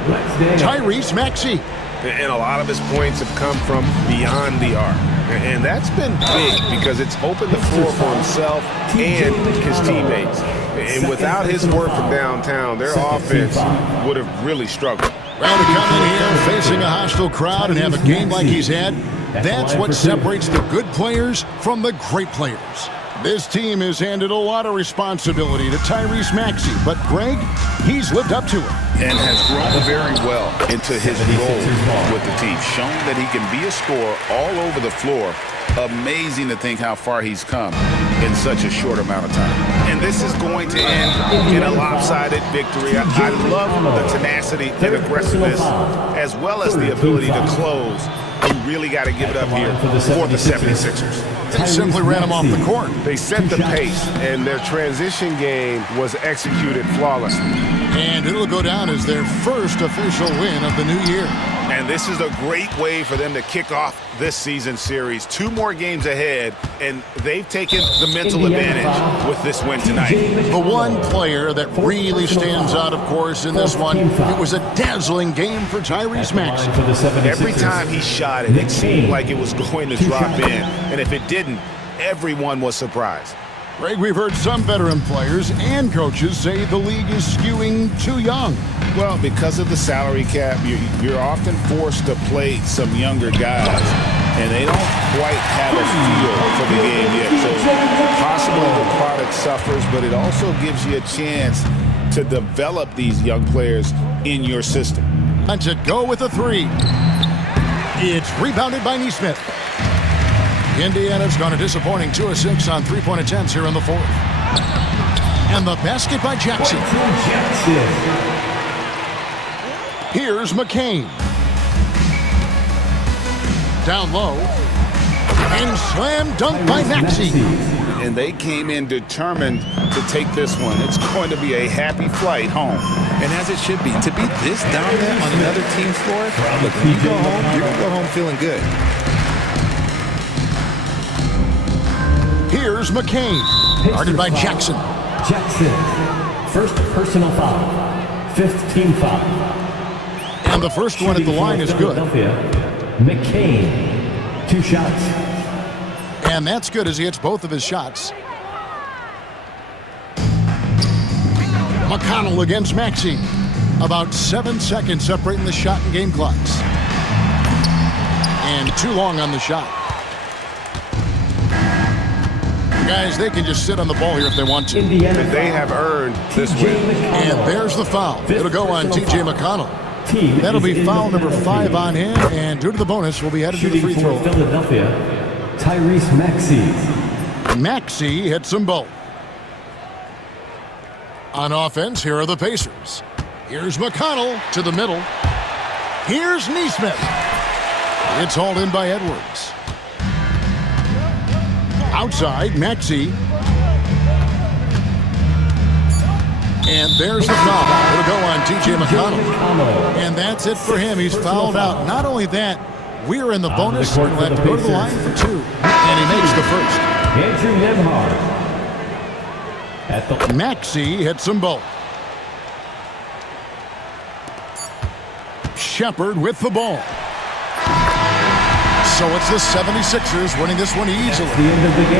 Tyrese Maxey. And a lot of his points have come from beyond the arc. And that's been big because it's opened the floor for himself and his teammates. And without his work from downtown, their offense would have really struggled. Well, to come in here facing a hostile crowd and have a game like he's had, that's what separates the good players from the great players. This team has handed a lot of responsibility to Tyrese Maxey, but Greg, he's lived up to it. And has grown very well into his role with the team, shown that he can be a scorer all over the floor. Amazing to think how far he's come in such a short amount of time. And this is going to end in a lopsided victory. I love the tenacity and aggressiveness, as well as the ability to close. You really got to give it up here for the 76ers. They simply ran him off the court. They set the pace, and their transition game was executed flawlessly. And it'll go down as their first official win of the new year. And this is a great way for them to kick off this season series. 2 more games ahead, and they've taken the mental advantage with this win tonight. The one player that really stands out, of course, in this one, it was a dazzling game for Tyrese Maxey. Every time he shot it, it seemed like it was going to drop in. And if it didn't, everyone was surprised. Greg, we've heard some veteran players and coaches say the league is skewing too young. Well, because of the salary cap, you're often forced to play some younger guys, and they don't quite have a feel for the game yet. So possibly the product suffers, but it also gives you a chance to develop these young players in your system. And to go with a 3. It's rebounded by Nesmith. Indiana's gone a disappointing 2 of 6 on 3-point attempts here in the fourth. And the basket by Jackson. Here's McCain. Down low. And slam dunk by Maxey. And they came in determined to take this one. It's going to be a happy flight home. And as it should be, to be this dominant on another team's floor, look, when you go home, you're going to go home feeling good. Here's McCain. Guarded by Jackson. Jackson, first personal foul, 5th team foul. And the first one at the line is good. McCain, 2 shots. And that's good as he hits both of his shots. McConnell against Maxey. About 7 seconds separating the shot and game clocks. And too long on the shot. Guys, they can just sit on the ball here if they want to. They have earned this win. And there's the foul. It'll go on T.J. McConnell. That'll be foul number 5 on him, and due to the bonus, we'll be headed to the free throw. Philadelphia, Tyrese Maxey. Maxey hits them both. On offense, here are the Pacers. Here's McConnell to the middle. Here's Nesmith. It's hauled in by Edwards. Outside, Maxey. And there's the foul. It'll go on T.J. McConnell. And that's it for him. He's fouled out. Not only that, we're in the bonus. We'll have to go to the line for 2. And he makes the first. Andrew Nembhard. Maxey hits them both. Shepard with the ball. So it's the 76ers winning this one easily.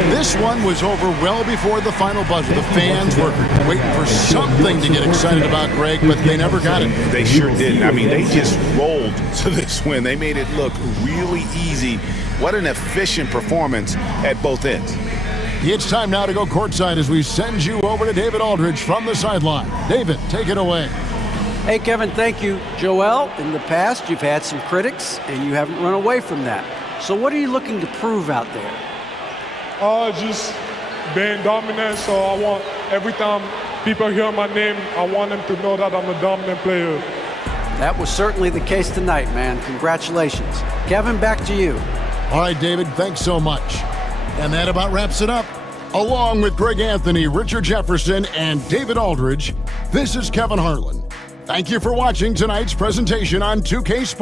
This one was over well before the final buzzer. The fans were waiting for something to get excited about, Greg, but they never got it. They sure didn't. I mean, they just rolled to this win. They made it look really easy. What an efficient performance at both ends. It's time now to go courtside as we send you over to David Aldridge from the sideline. David, take it away. Hey, Kevin, thank you. Joel, in the past, you've had some critics, and you haven't run away from that. So what are you looking to prove out there? Just being dominant. So I want, every time people hear my name, I want them to know that I'm a dominant player. That was certainly the case tonight, man. Congratulations. Kevin, back to you. All right, David, thanks so much. And that about wraps it up. Along with Greg Anthony, Richard Jefferson, and David Aldridge, this is Kevin Harlan. Thank you for watching tonight's presentation on 2K Sports.